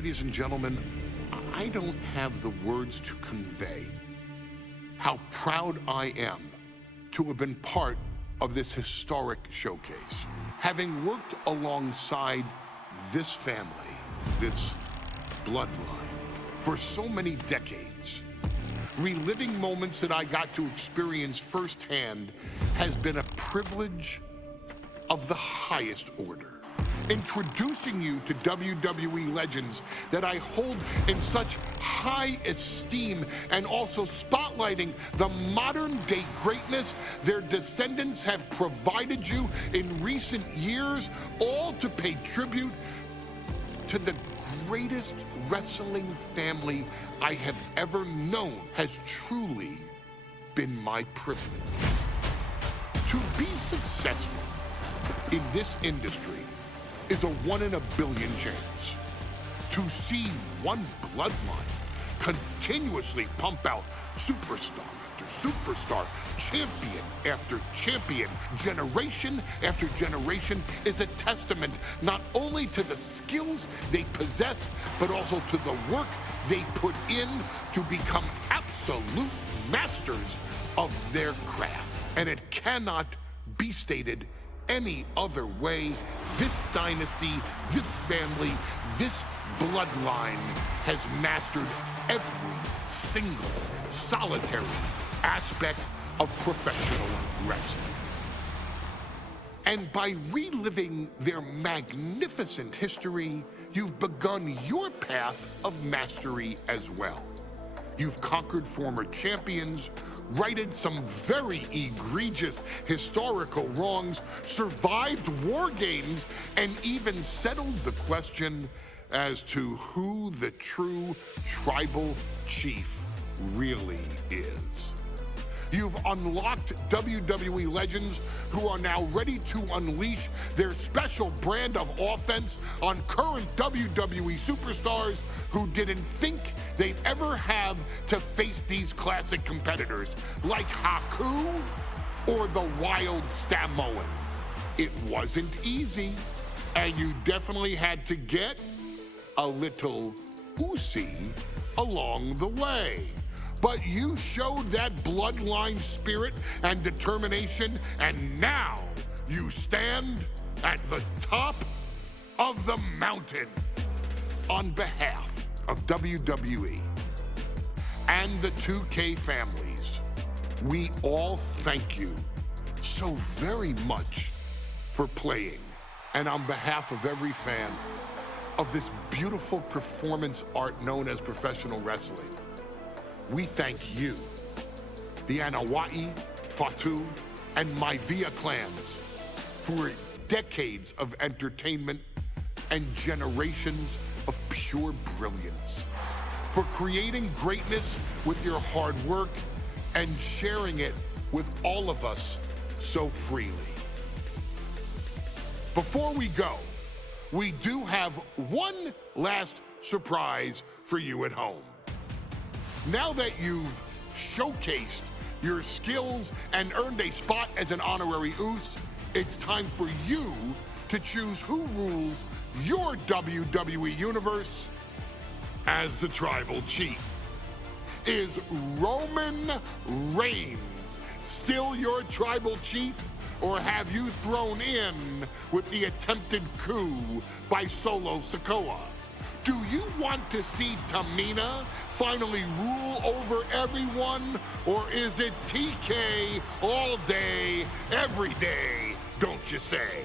Ladies and gentlemen, I don't have the words to convey how proud I am to have been part of this historic showcase. Having worked alongside this family, this bloodline, for so many decades, reliving moments that I got to experience firsthand has been a privilege of the highest order. Introducing you to WWE legends that I hold in such high esteem, and also spotlighting the modern day greatness their descendants have provided you in recent years, all to pay tribute to the greatest wrestling family I have ever known. Has truly been my privilege. To be successful in this industry is a 1 in a billion chance. To see one bloodline continuously pump out superstar after superstar, champion after champion, generation after generation, is a testament not only to the skills they possess, but also to the work they put in to become absolute masters of their craft. And it cannot be stated any other way. This dynasty, this family, this bloodline has mastered every single solitary aspect of professional wrestling. And by reliving their magnificent history, you've begun your path of mastery as well. You've conquered former champions, righted some very egregious historical wrongs, survived war games, and even settled the question as to who the true tribal chief really is. You've unlocked WWE legends who are now ready to unleash their special brand of offense on current WWE superstars who didn't think they'd ever have to face these classic competitors like Haku or the Wild Samoans. It wasn't easy, and you definitely had to get a little oozy along the way. But you showed that bloodline spirit and determination, and now you stand at the top of the mountain. On behalf of WWE and the 2K families, we all thank you so very much for playing. And on behalf of every fan of this beautiful performance art known as professional wrestling, we thank you, the Anawai, Fatu, and Maivia clans, for decades of entertainment and generations of pure brilliance, for creating greatness with your hard work and sharing it with all of us so freely. Before we go, we do have one last surprise for you at home. Now that you've showcased your skills and earned a spot as an honorary Oos, it's time for you to choose who rules your WWE universe as the Tribal Chief. Is Roman Reigns still your Tribal Chief, or have you thrown in with the attempted coup by Solo Sikoa? Do you want to see Tamina finally rule over everyone? Or is it TK all day, every day, don't you say?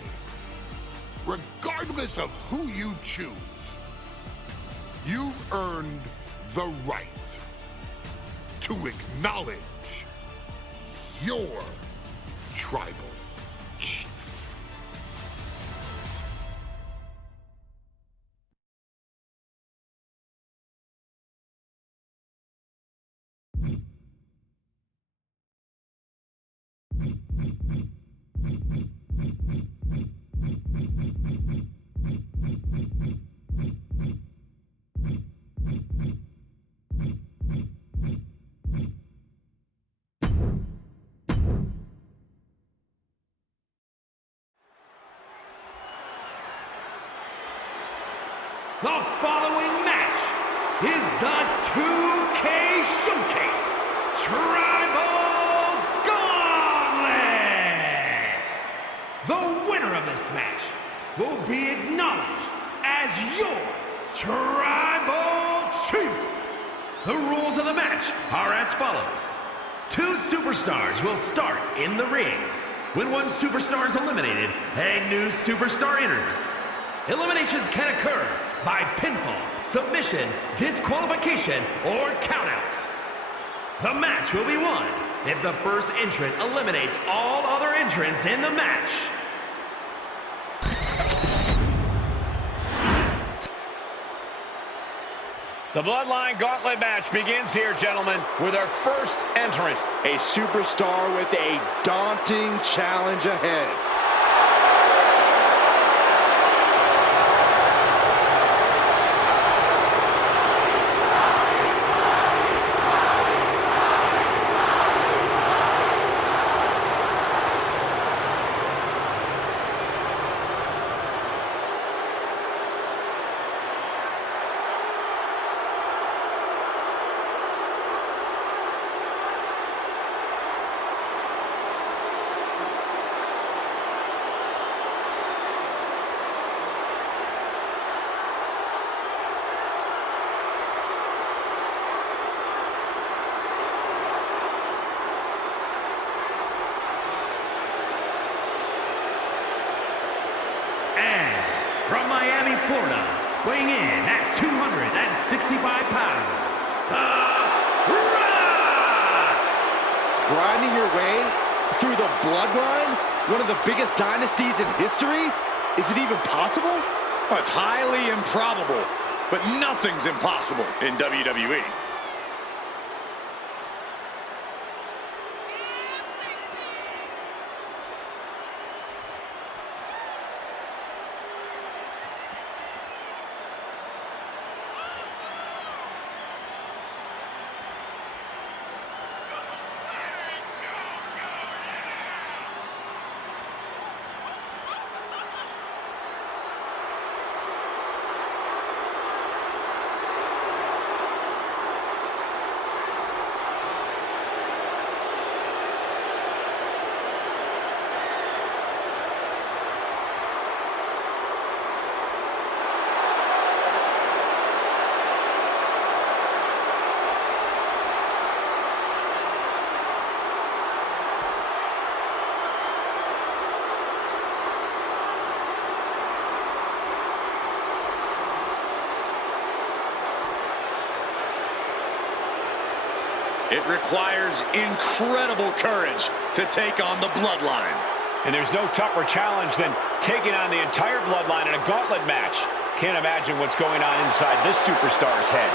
Regardless of who you choose, you've earned the right to acknowledge your tribal chief. The following match is the 2K Showcase Tribal Gauntlet. The winner of this match will be acknowledged as your Tribal Chief. The rules of the match are as follows. 2 superstars will start in the ring. When one superstar is eliminated, a new superstar enters. Eliminations can occur by pinfall, submission, disqualification, or countouts. The match will be won if the first entrant eliminates all other entrants in the match. The Bloodline Gauntlet match begins here, gentlemen, with our first entrant. A superstar with a daunting challenge ahead. From Miami, Florida, weighing in at 265 pounds, The Rock! Grinding your way through the bloodline? One of the biggest dynasties in history? Is it even possible? Well, it's highly improbable, but nothing's impossible in WWE. It requires incredible courage to take on the Bloodline. And there's no tougher challenge than taking on the entire Bloodline in a gauntlet match. Can't imagine what's going on inside this superstar's head.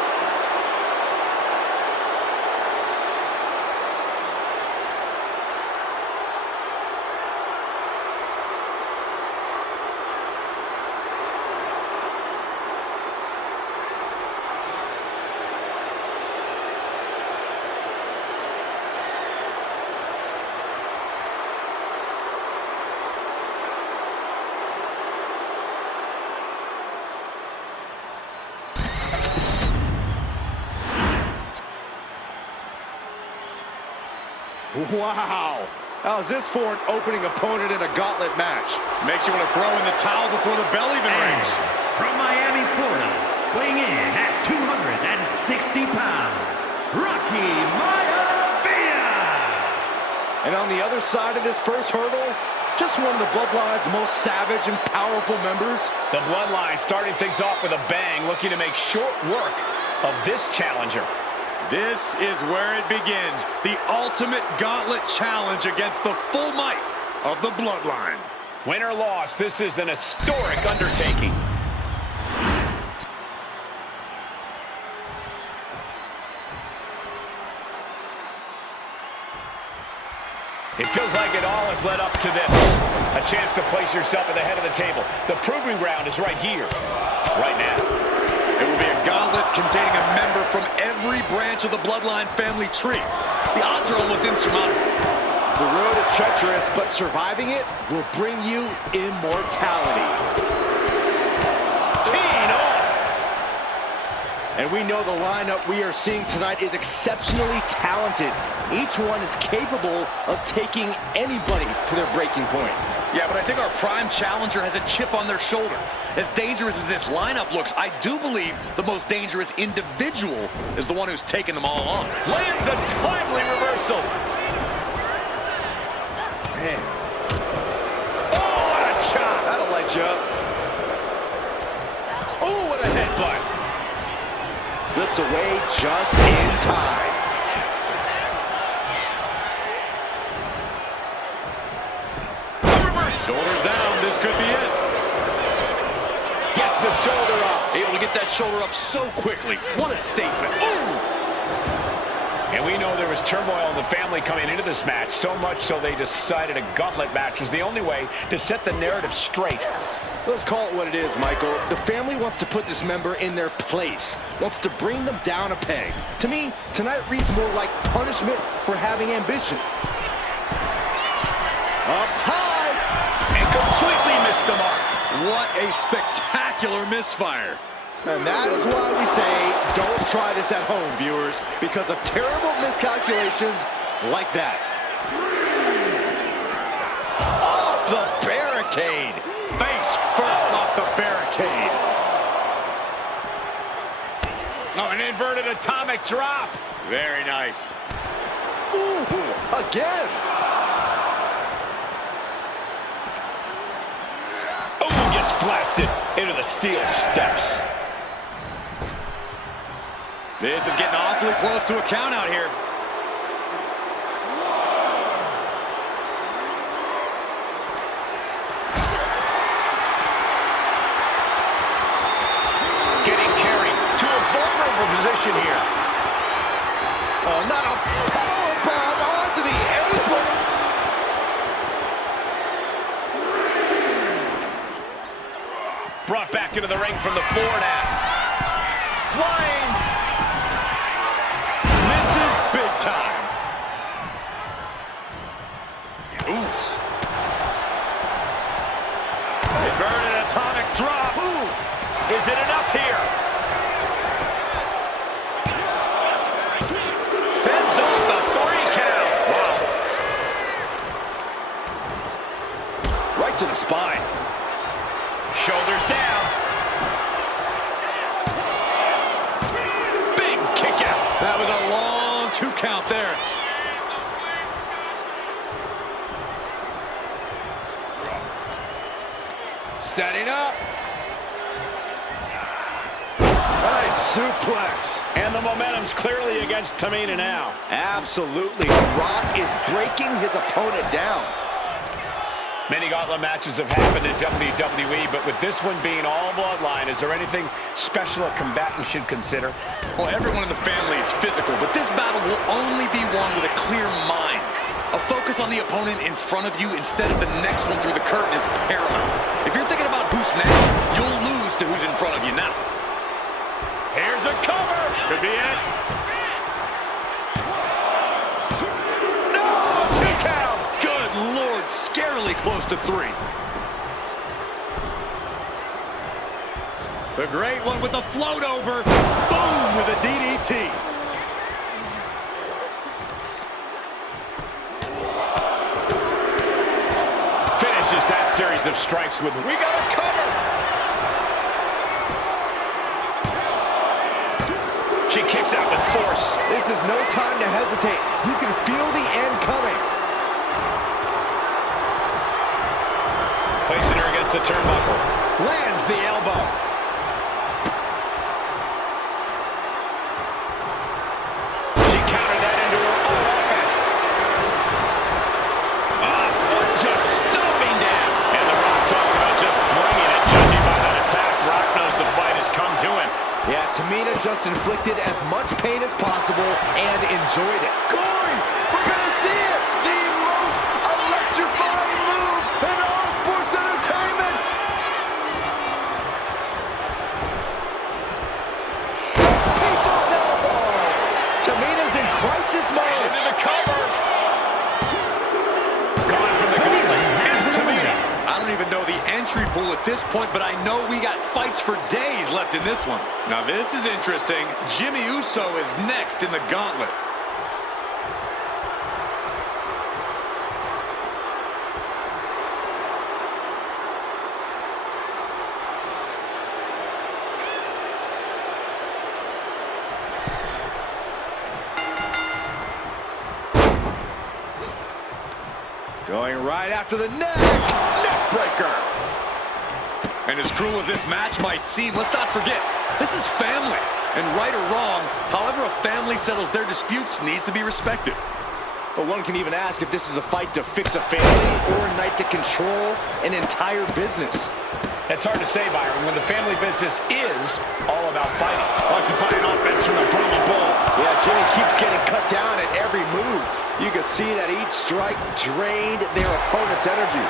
Wow. How's this for an opening opponent in a gauntlet match? Makes you want to throw in the towel before the bell even rings. From Miami, Florida, weighing in at 260 pounds, Rocky Maivia! And on the other side of this first hurdle, just one of the Bloodline's most savage and powerful members. The Bloodline starting things off with a bang, looking to make short work of this challenger. This is where it begins, the ultimate gauntlet challenge against the full might of the Bloodline. Win or loss, this is an historic undertaking. It feels like it all has led up to this. A chance to place yourself at the head of the table. The proving ground is right here, right now. It will be a gauntlet containing a member from every branch of the Bloodline family tree. The odds are almost insurmountable. The road is treacherous, but surviving it will bring you immortality. Teeing off. And we know the lineup we are seeing tonight is exceptionally talented. Each one is capable of taking anybody to their breaking point. Yeah, but I think our prime challenger has a chip on their shoulder. As dangerous as this lineup looks, I do believe the most dangerous individual is the one who's taken them all on. Lands a timely reversal. Man. Oh, what a chop. That'll light you up. Oh, what a headbutt. Slips away just in time. Shoulders down, this could be it. Gets the shoulder up. Able to get that shoulder up so quickly. What a statement. Ooh! And we know there was turmoil in the family coming into this match, so much so they decided a gauntlet match was the only way to set the narrative straight. Let's call it what it is, Michael. The family wants to put this member in their place, wants to bring them down a peg. To me, tonight reads more like punishment for having ambition. Up high! And completely missed the mark. What a spectacular misfire. And that is why we say, don't try this at home, viewers, because of terrible miscalculations like that. Off the barricade. Face first off the barricade. Oh, an inverted atomic drop. Very nice. Ooh, again. Oh, gets blasted into the steel steps. This is getting awfully close to a count out here. Getting carried to a vulnerable position here. Oh, not a powerbomb onto the apron. Brought back into the ring from the floor now. Flying. Misses big time. Ooh. Inverted atomic drop. Ooh. Is it enough here? Fends off the 3 count. Wow. Right to the spine. Shoulders down. Big kick out. That was a long 2 count there. Setting up. Nice suplex. And the momentum's clearly against Tamina now. Absolutely. The Rock is breaking his opponent down. Many gauntlet matches have happened in WWE, but with this one being all bloodline, is there anything special a combatant should consider? Well, everyone in the family is physical, but this battle will only be won with a clear mind. A focus on the opponent in front of you instead of the next one through the curtain is paramount. If you're thinking about who's next, you'll lose to who's in front of you now. Here's a cover. Could be it. No! 2 counts. Good Lord, scarily close to 3. The great one with the float over. Boom with a DDT. Finishes that series of strikes with, we got a cover. She kicks out with force. This is no time to hesitate. You can feel the end coming. Placing her against the turnbuckle. Lands the elbow. She countered that into her own offense. Foot just stomping down. And The Rock talks about just bringing it. Judging by that attack, Rock knows the fight has come to him. Yeah, Tamina just inflicted as much pain as possible and enjoyed it. Corey, we're gonna see it! The most electrifying move in all sports entertainment! People's elbow! Tamina's in crisis mode! Into the cover. Gone from the gauntlet. Here's Tamina. I don't even know the entry point comfortable at this point, but I know we got fights for days left in this one. Now this is interesting. Jimmy Uso is next in the gauntlet. Going right after the neck breaker. And as cruel as this match might seem, let's not forget, this is family. And right or wrong, however a family settles their disputes needs to be respected. But one can even ask if this is a fight to fix a family or a night to control an entire business. It's hard to say, Byron, when the family business is all about fighting. Electrifying offense from the Brahma Bull. Yeah, Jimmy keeps getting cut down at every move. You can see that each strike drained their opponent's energy.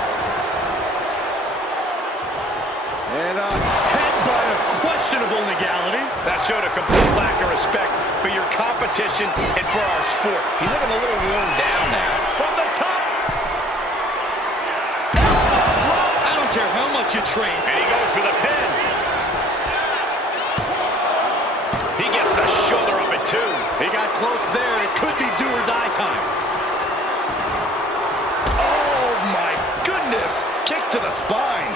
And a Headbutt of questionable legality. That showed a complete lack of respect for your competition and for our sport. He's looking a little worn down now. From the top. Elbow drop. I don't care how much you train. And he goes for the pin. He gets the shoulder up at 2. He got close there. It could be do or die time. oh my goodness, kick to the spine.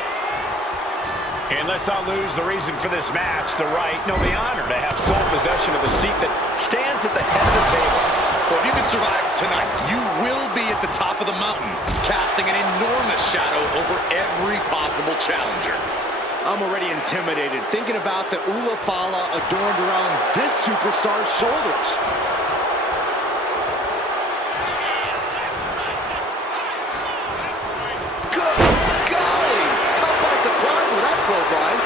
And let's not lose the reason for this match, the right, no, the honor to have sole possession of the seat that stands at the head of the table. Well, if you can survive tonight, you will be at the top of the mountain, casting an enormous shadow over every possible challenger. I'm already intimidated thinking about the Ulafala adorned around this superstar's shoulders. Good golly! Caught by surprise with that clothesline.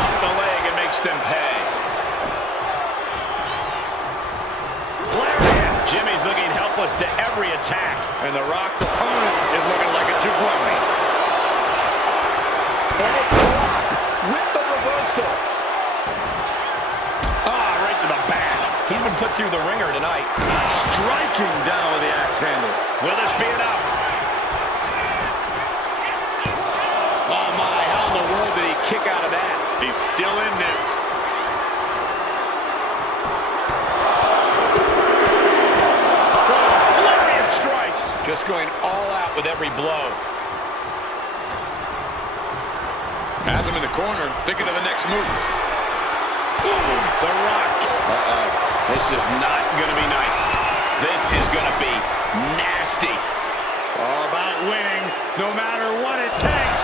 Off the leg and makes them pay. Lariat. Jimmy's looking helpless to every attack. And The Rock's opponent is looking like a jabroni. And it's The Rock with the reversal. Right to the back. He's been put through the ringer tonight. Striking down with the axe handle. Will this be enough? Oh my, how in the world did he kick out of that? He's still in this. Flurry of strikes. Just going all out with every blow. Has him in the corner, thinking of the next move. Ooh, The Rock. This is not going to be nice. This is going to be nasty. All about winning, no matter what it takes.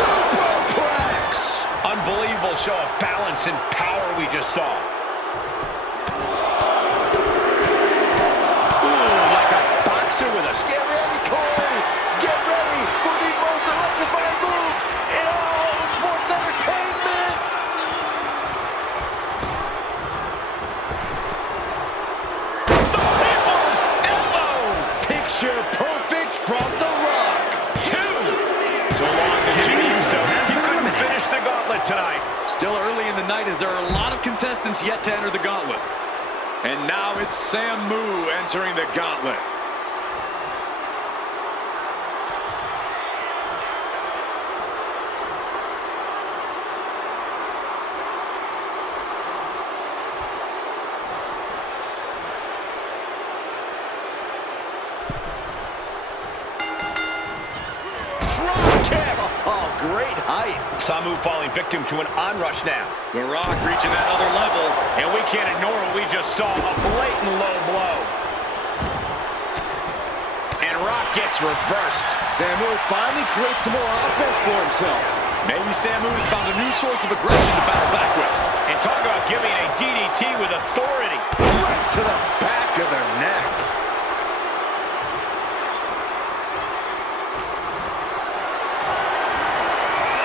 Superplex! Unbelievable show of balance and power we just saw. Ooh, like a boxer with a... Get ready, Corey! Get ready for the most electrifying moves in all of sports entertainment! The People's Elbow! Picture perfect from The Rock. 2. So long to Jimmy Uso. He couldn't finish the gauntlet tonight. Still early in the night as there are a lot of contestants yet to enter the gauntlet. And now it's Samu entering the gauntlet. Oh, great height. Samu falling victim to an onrush now. The Rock reaching that other level. And we can't ignore what we just saw, a blatant low blow. And Rock gets reversed. Samu finally creates some more offense for himself. Maybe Samu has found a new source of aggression to battle back with. And talk about giving a DDT with authority. Right to the back of the neck.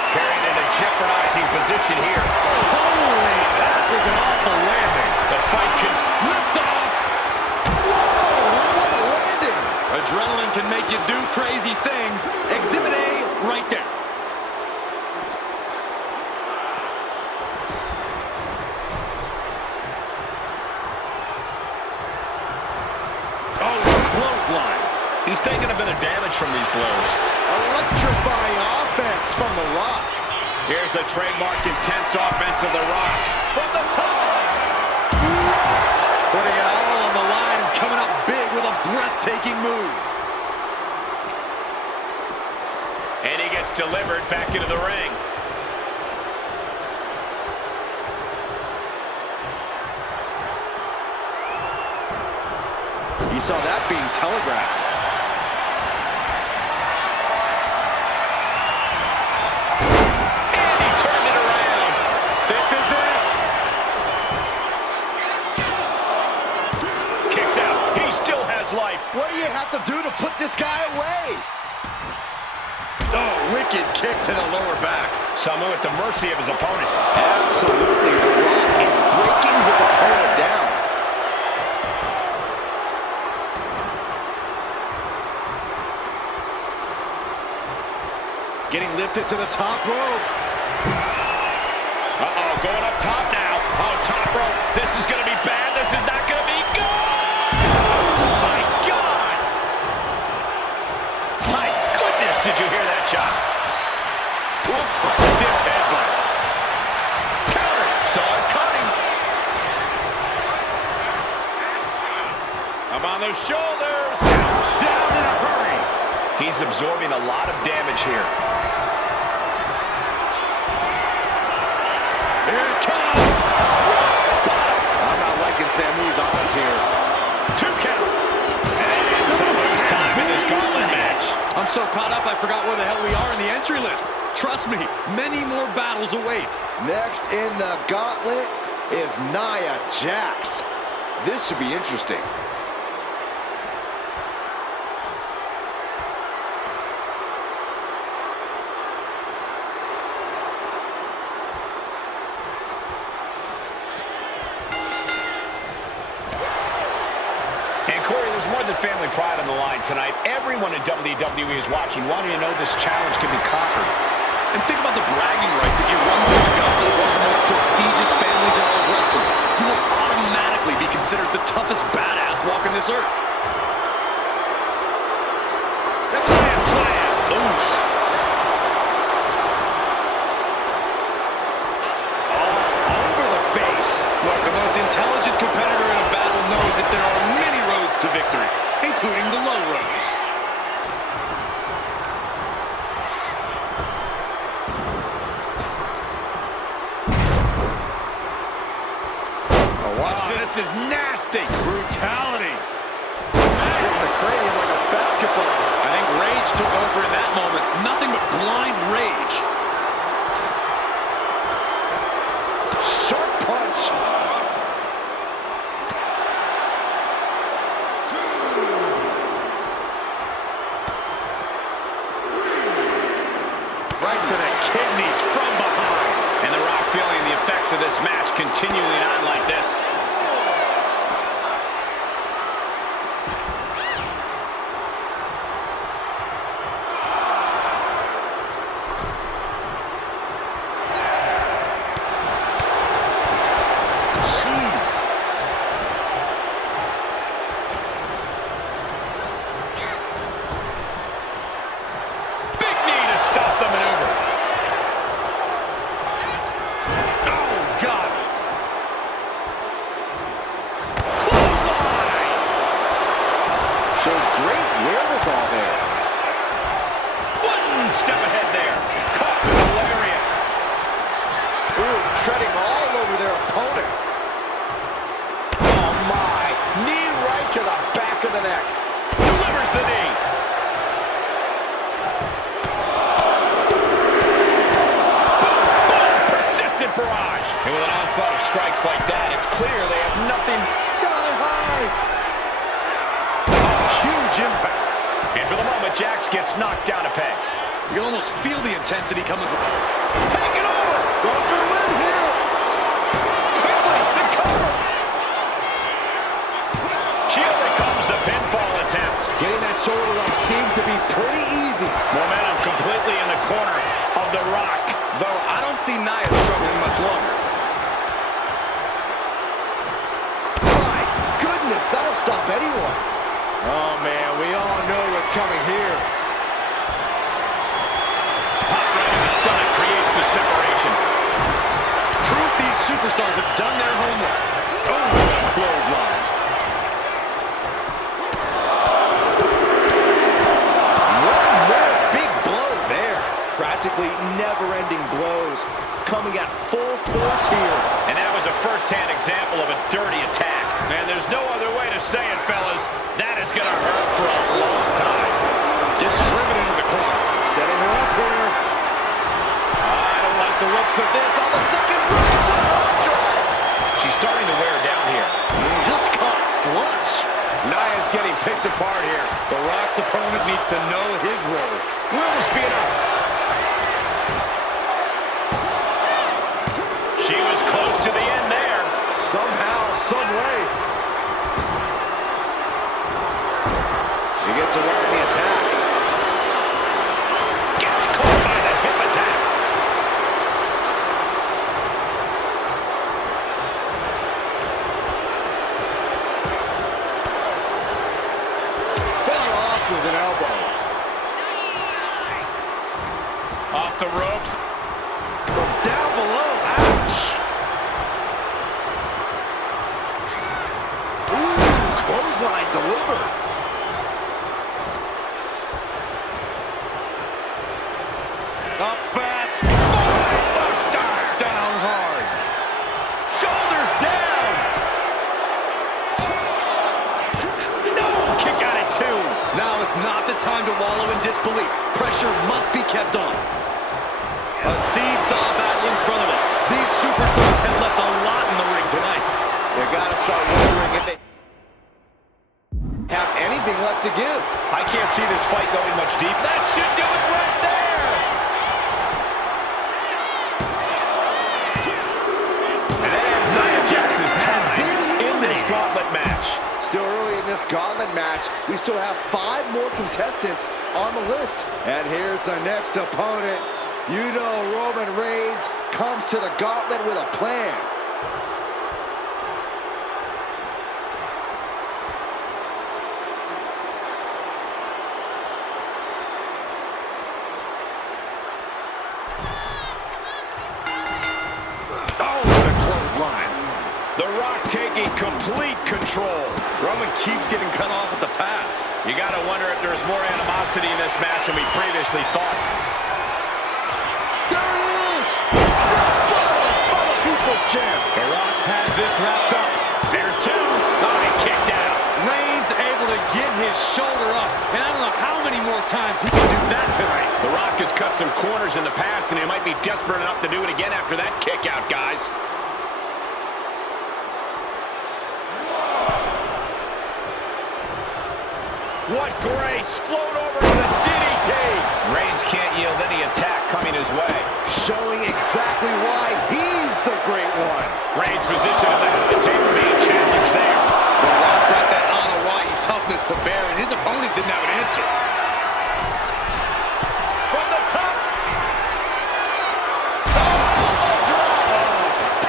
Carried into jeopardizing position here. Holy, that was an awful landing. The fight can Lift off. Whoa, what a landing. Adrenaline can make you do crazy things. Exhibit A right there. Oh, clothesline. He's taking a bit of damage from these blows. Electrifying offense from The Rock. Here's the trademark intense offense of The Rock. From the top. What? Putting it all on the line and coming up big with a breathtaking move. And he gets delivered back into the ring. You saw that being telegraphed. And he turned it around. This is it. Kicks out. He still has life. What do you have to do to put this guy away? Oh, wicked kick to the lower back. Someone at the mercy of his opponent. Absolutely. The Rock is breaking his opponent down. Getting lifted to the top rope. Uh-oh, going up top now. Oh, top rope. This is going to be bad. This is not going to be good. Oh, my God. My goodness, did you hear that shot? Stiff headbutt. Counter. Saw it coming. Up on those shoulders. Down in a hurry. He's absorbing a lot of damage here. Here it comes. I'm not liking Samu's odds here. 2 count. And Samu's time in this gauntlet match. I'm so caught up I forgot where the hell we are in the entry list. Trust me, many more battles await. Next in the gauntlet is Nia Jax. This should be interesting. More than family pride on the line tonight. Everyone in WWE is watching, wanting to know this challenge can be conquered. And think about the bragging rights. If you run through the gauntlet, one of the most prestigious families in all of wrestling, you will automatically be considered the toughest badass walking this earth. The Grand Slam. Oof. All over the face. Look, the most intelligent competitor in a battle knows that there are many roads to victory, including the low road. This is nasty. Brutality. Hitting the cranium like a basketball. I think rage took over in that moment. Nothing but blind rage. Sharp punch. Right to the kidneys from behind. And The Rock feeling the effects of this match continuing on like this. Shows great wherewithal there. One step ahead there. Caught with a lariat. Ooh, treading all over their opponent. Oh, my. Knee right to the back of the neck. Delivers the knee. Boom, boom. Persistent barrage. And with an onslaught of strikes like that, it's clear they have nothing. Sky high. Huge impact. And for the moment, Jax gets knocked down a peg. You can almost feel the intensity coming from... Take it over! Going for the win here. Quickly, the cover! She overcomes the pinfall attempt. Getting that shoulder up seemed to be pretty easy. Momentum's completely in the corner of The Rock. Though I don't see Nia struggling much longer. My goodness, that'll stop anyone. Oh, man, we all know what's coming here. superstars have done their homework. Oh, clothesline. One more big blow there. Practically never-ending blows coming at full force here. And that was a first-hand example of a dirty attack. Man, there's no other way to say it, fellas. That is going to hurt for a long time. Gets driven into the corner. Setting her up here. I don't like the looks of this on the second row. She's starting to wear down here. Just caught flush. Nia's getting picked apart here. The Rock's opponent needs to know his role. Will this be enough? She was close to the end there. Somehow, some way. She gets away from the attack. Gets caught by the hip attack. Fell off with an elbow. Off the ropes. From down below. Ouch. Ooh, clothesline delivered. Up fast. Buster. Down hard. Shoulders down. No. Kick out at 2. Now is not the time to wallow in disbelief. Pressure must be kept on. A seesaw battle in front of us. These superstars have left a lot in the ring tonight. They gotta start wondering if they have anything left to give. I can't see this fight going much deeper. That should do it right there. And that ends Nia Jax's time in this gauntlet match. Still early in this gauntlet match. We still have 5 more contestants on the list. And here's the next opponent. You know Roman Reigns comes to the gauntlet with a plan. Oh, what a clothesline. The Rock taking complete control. Roman keeps getting cut off at the pass. You got to wonder if there's more animosity in this match than we previously thought. There it is! By the People's Champ. The Rock has this wrapped up. There's 2. Oh, he kicked out. Reigns able to get his shoulder up, and I don't know how many more times he can do that tonight. The Rock has cut some corners in the past, and he might be desperate enough to do it again after that kick out, guys. What grace! Float over to the DDT! Reigns can't yield any attack coming his way. Showing exactly why he's the great one. Reigns' position at the head of the table being challenged there. The Rock brought that Hawaii toughness to bear, and his opponent didn't have an answer. From the top!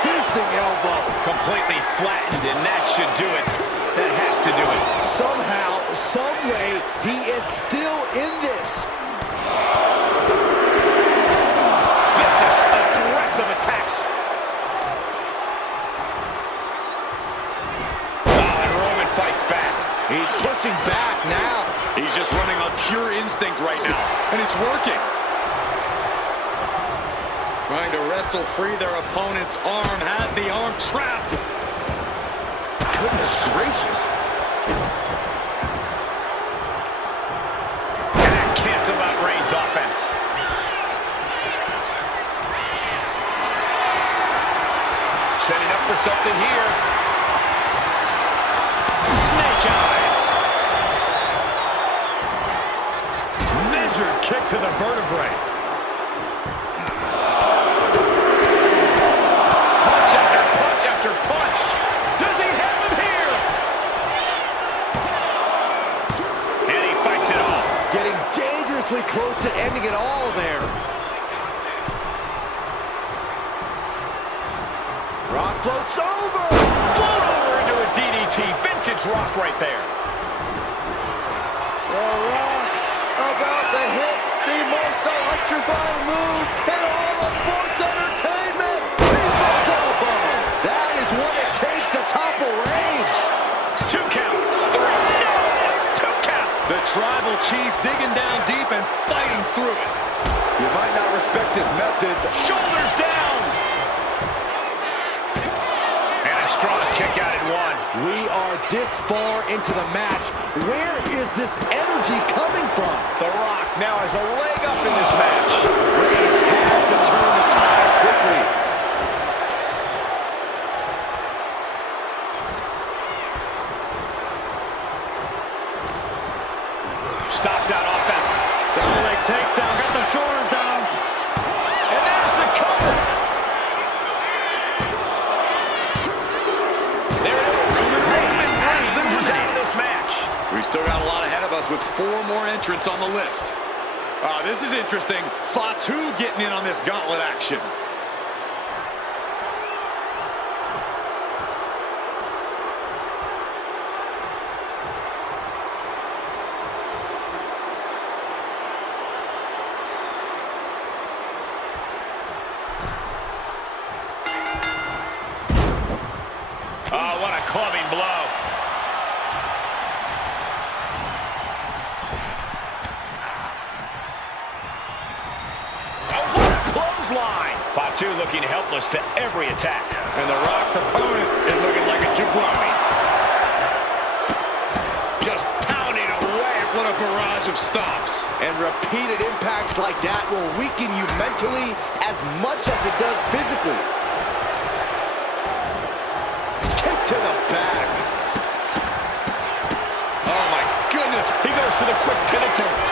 Piercing elbow. Completely flattened, and that should do it. That has to do it. Somehow, some way, he is still in this. Vicious, aggressive attacks. And Roman fights back. He's pushing back now. He's just running on pure instinct right now, and it's working. Trying to wrestle free their opponent's arm, has the arm trapped. Goodness gracious. And that canceled out Reigns' offense. Setting up for something here. Snake eyes. Measured kick to the vertebrae. Punch after punch after punch. Does he have him here? And he fights it off. Getting dangerously close to ending it all there. Rock floats over. Float over into a DDT. Vintage Rock right there. The Rock about to hit the most electrifying move in all of sports entertainment. People's elbow. Tribal Chief digging down deep and fighting through it. You might not respect his methods. Shoulders down. And a strong kick out at one. We are this far into the match. Where is this energy coming from? The Rock now has a leg up in this match. Reigns has to turn the tide quickly. Stops that offense. Double leg takedown, got the shoulders down. And there's the cover. There it is. Reigns has been out of this match. We still got a lot ahead of us with 4 more entrants on the list. This is interesting. Fatu getting in on this gauntlet action. Oh, what a clubbing blow. Oh, what a clothesline. Fatu looking helpless to every attack. And The Rock's opponent is looking like a jabroni. Just pounding away. What a barrage of stomps. And repeated impacts like that will weaken you mentally as much as it does physically. Kick to the back. Oh my goodness. He goes for the quick pin attempt.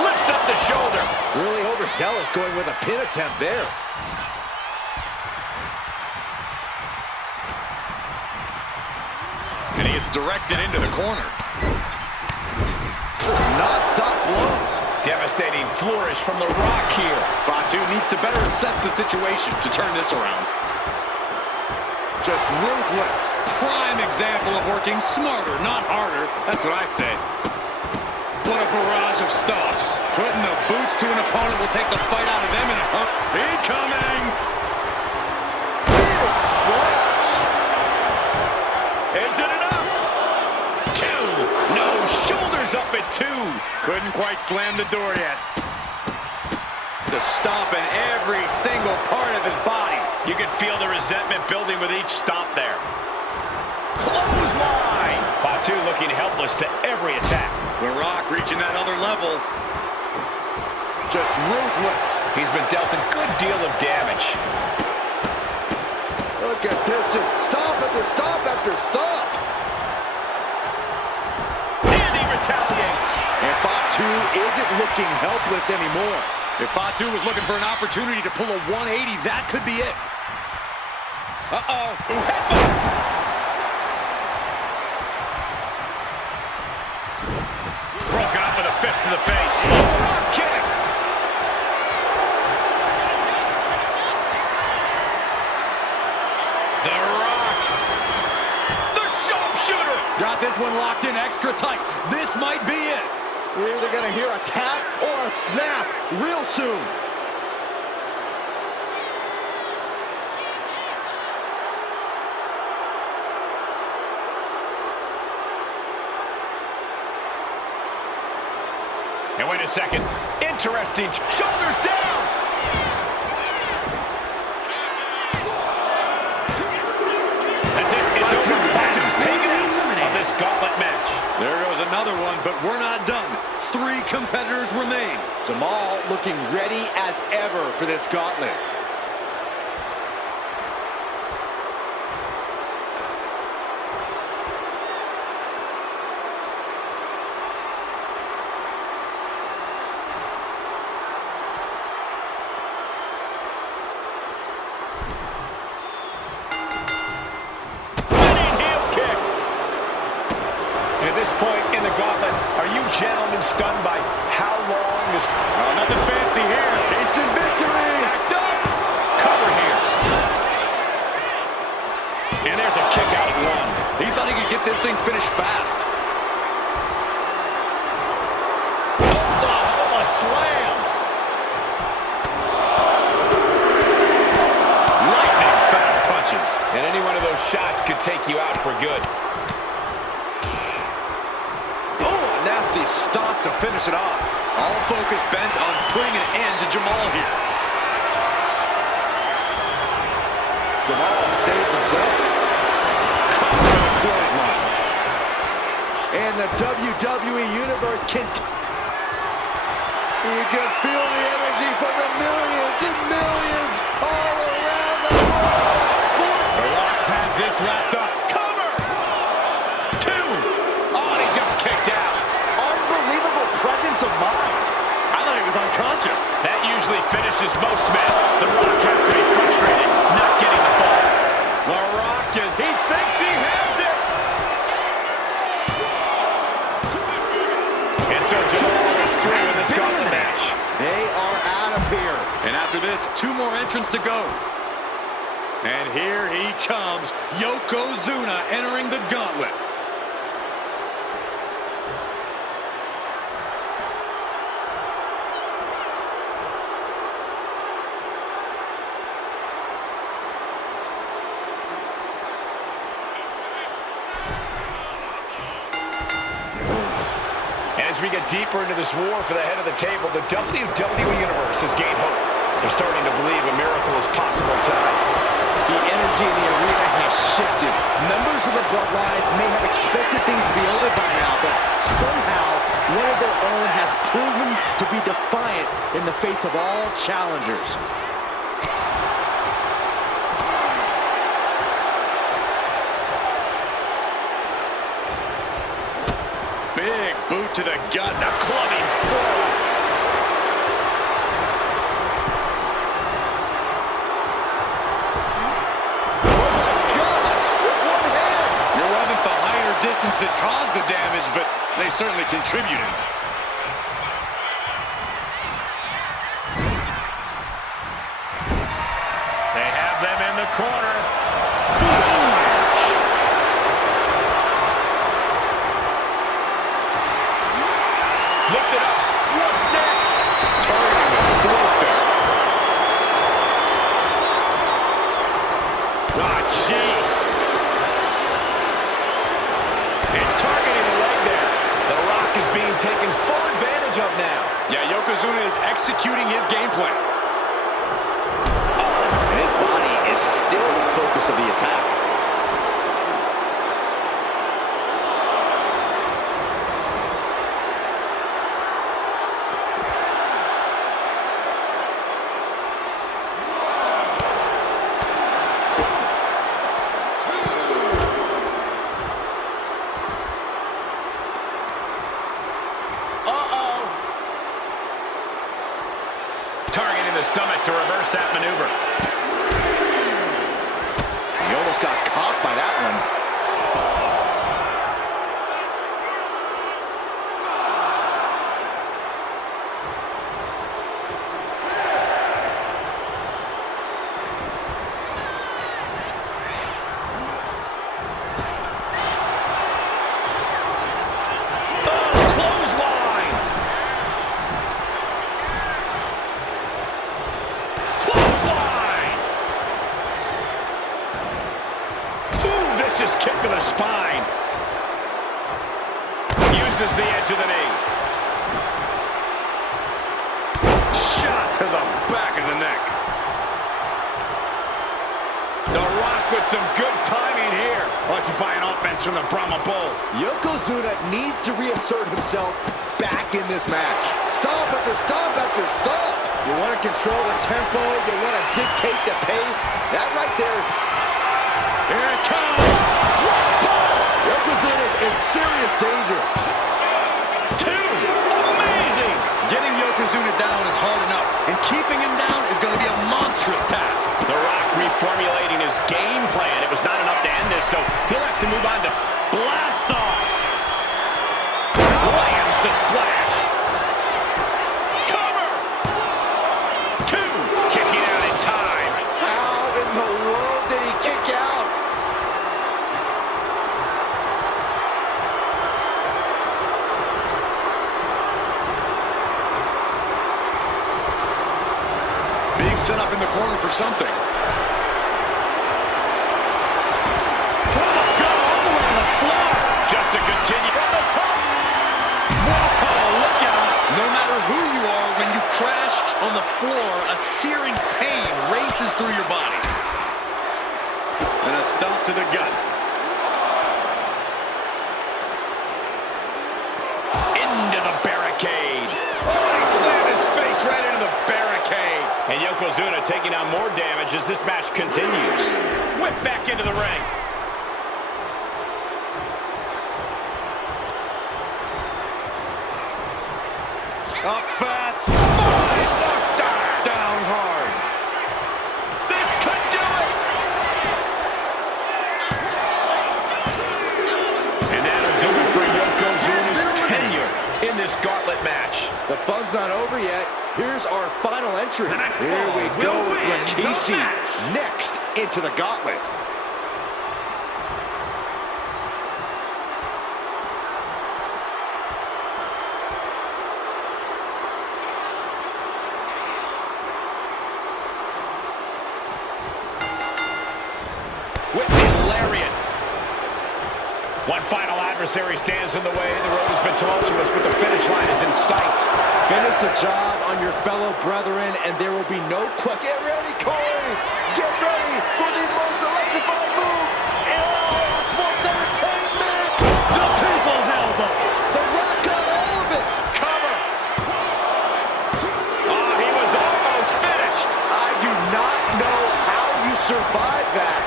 Lifts up the shoulder. Really overzealous going with a pin attempt there. And he is directed into the corner. Non-stop blows. Devastating flourish from The Rock here. Fatu needs to better assess the situation to turn this around. Just ruthless. Prime example of working smarter, not harder. That's what I say. What a barrage of stomps. Putting the boots to an opponent will take the fight out of them in a hurry. Incoming! Big splash. Is it enough? 2. No, shoulders up at 2. Couldn't quite slam the door yet. The stomp in every single part of his body. You can feel the resentment building with each stomp there. Clothesline! Fatu looking helpless to every attack. The Rock reaching that other level. Just ruthless. He's been dealt a good deal of damage. Look at this, just stomp after stomp after stomp. And he retaliates. And Fatu isn't looking helpless anymore. If Fatu was looking for an opportunity to pull a 180, that could be it. Uh-oh. Ooh, headbutt. Broken up with a fist to the face. Rock kick. The Rock. The sharpshooter. Got this one locked in extra tight. This might be it. We're either gonna hear a tap or a snap real soon. And wait a second. Interesting. Shoulders down. That's it. It's over. Fatu's taken out of this gauntlet match. There goes another one, but we're not done. 3 competitors remain. Jamal looking ready as ever for this gauntlet. Point in the gauntlet, are you gentlemen stunned by how long this... Oh, nothing fancy here. Instant victory. Backed up. Cover here. And there's a kick out at 1. He thought he could get this thing finished fast. Oklahoma slam. Lightning fast punches. And any one of those shots could take you out for good. stop to finish it off. All focus bent on putting an end to Jamal here. Jamal saves himself. Clothesline. And the WWE Universe can... You can feel the energy from the millions and millions all around the world. The Rock has this wrapped up. Cover! 2! Oh, and he just kicked out. Unbelievable presence of mind. I thought he was unconscious. That usually finishes most men. The Rock has to be frustrated, not getting the fall. The Rock he thinks he has it. And so Jamal is through in this gauntlet match. They are out of here. And after this, 2 more entrants to go. And here he comes, Yokozuna entering the gauntlet. As we get deeper into this war for the head of the table, the WWE Universe has gained hope. They're starting to believe a miracle is possible tonight. The energy in the arena has shifted. Members of the Bloodline may have expected things to be over by now, but somehow one of their own has proven to be defiant in the face of all challengers. Big boot to the gut, now clubbing forward. Oh my gosh, with one hand! It wasn't the height or distance that caused the damage, but they certainly contributed. They have them in the corner. Lift it up. What's next? Targeting the throat there. Ah, jeez. And targeting the leg there. The Rock is being taken full advantage of now. Yeah, Yokozuna is executing his game plan. And his body is still the focus of the attack. Targeting the stomach to reverse that maneuver. He almost got caught by that one. Clothesline. Clothesline. Ooh, vicious kick to the spine. Uses the edge of the knee. Shot to the back of the neck. The Rock with some good timing here. Electrifying offense from the Brahma Bull. Yokozuna needs to reassert himself back in this match. Stomp after stomp after stomp. You want to control the tempo. You want to dictate the pace. That right there is... Here it comes. Yokozuna's in serious danger. 2. Amazing. Getting Yokozuna down is hard enough, and keeping him down is going to be a monstrous task. The Rock reformulating his game plan. It was not enough to end this, so he'll have to move on to blast off. Lands the splash. Cover. 2. Kicking out in time. How in the world did he kick out? Being set up in the corner for something. Just to continue from the top. Whoa! on the floor, a searing pain races through your body. And a stomp to the gut. Into the barricade. Oh, he slammed his face right into the barricade. And Yokozuna taking on more damage as this match continues. Whip back into the ring. Up fast. Down hard. This could do it. And that'll do it for Yokozuna's tenure in this gauntlet match. The fun's not over yet. Here's our final entry. Here we go with Rikishi next into the gauntlet. With the lariat. One final adversary stands in the way. The road has been tumultuous, but the finish line is in sight. Finish the job on your fellow brethren, and there will be no quick. Get ready, Corey! Get ready for the most electrifying move in all sports entertainment! The People's Elbow. The Rock of Orbit! Cover. Oh, he was almost finished. I do not know how you survived that.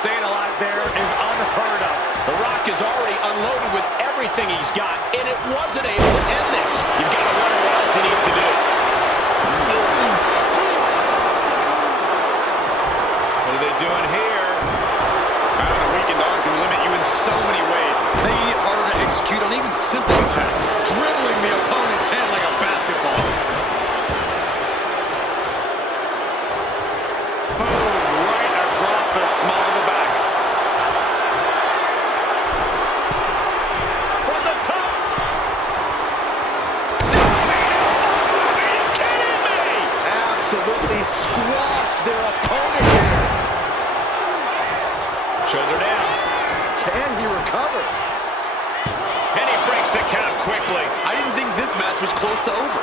Staying alive there is unheard of. The Rock is already unloaded with everything he's got, and it wasn't able to end this. You've got to wonder what else he needs to do. What are they doing here? Having a weakened arm can limit you in so many ways. Making it harder to execute on even simple attacks. Dribbling the opponent's head like a basketball. Move right across the small of the back. From the top. Are you kidding me? Absolutely squashed their opponent here. Shoulder down. Can he recover? And he breaks the count quickly. I didn't think this match was close to over.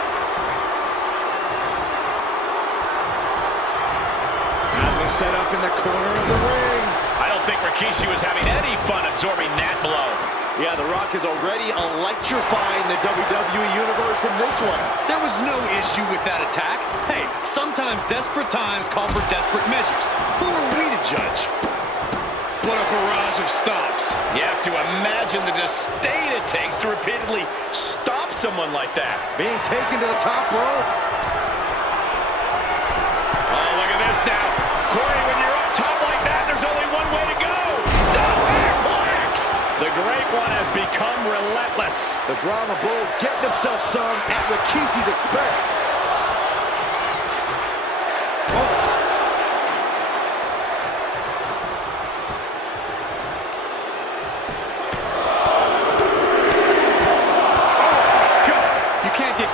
As we set up in the corner of the ring. I don't think Rikishi was having any fun absorbing that blow. Yeah, The Rock is already electrifying the WWE Universe in this one. There was no issue with that attack. Hey, sometimes desperate times call for desperate measures. Who are we to judge? What a barrage of stops. You have to imagine the disdain it takes to repeatedly stop someone like that. Being taken to the top rope. Oh, look at this now. Corey, when you're up top like that, there's only one way to go. Superplex! The Great One has become relentless. The Brahma Bull getting himself some at Rikishi's expense.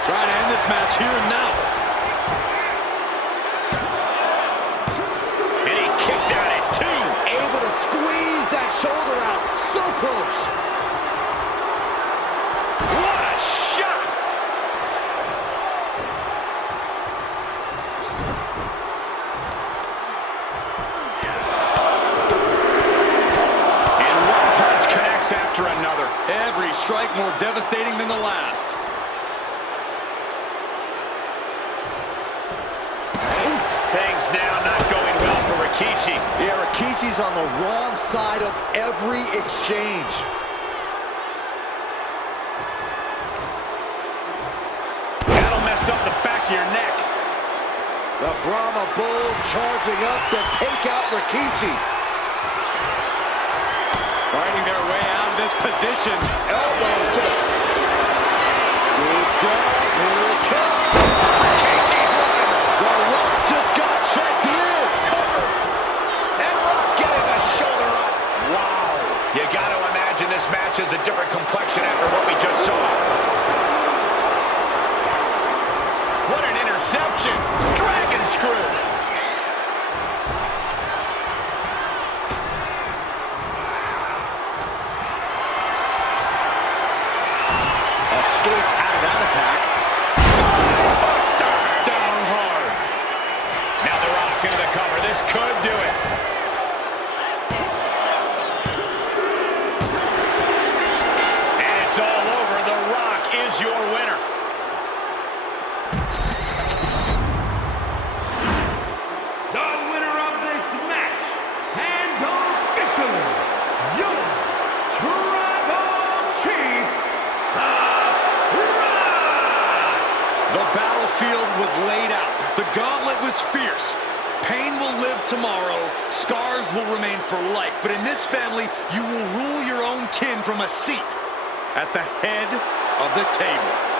Trying to end this match here and now. And he kicks out at 2. Able to squeeze that shoulder out. So close. What a shot! And one punch connects after another. Every strike more devastating than the last. Things now not going well for Rikishi. Yeah, Rikishi's on the wrong side of every exchange. That'll mess up the back of your neck. The Brahma Bull charging up to take out Rikishi. Fighting their way out of this position. Elbows to the... Scooped up. Here it comes. Rikishi's running. The Rock just got checked in. Cover. And Rock getting the shoulder up. Wow. You got to imagine this match has a different complexion after what we just saw. What an interception. Dragon screw. Escapes out of that attack. Buster. Down hard. is your winner. The winner of this match, and officially, your Tribal Chief, The battlefield was laid out. The gauntlet was fierce. Pain will live tomorrow. Scars will remain for life. But in this family, you will rule your own kin from a seat at the head of the table.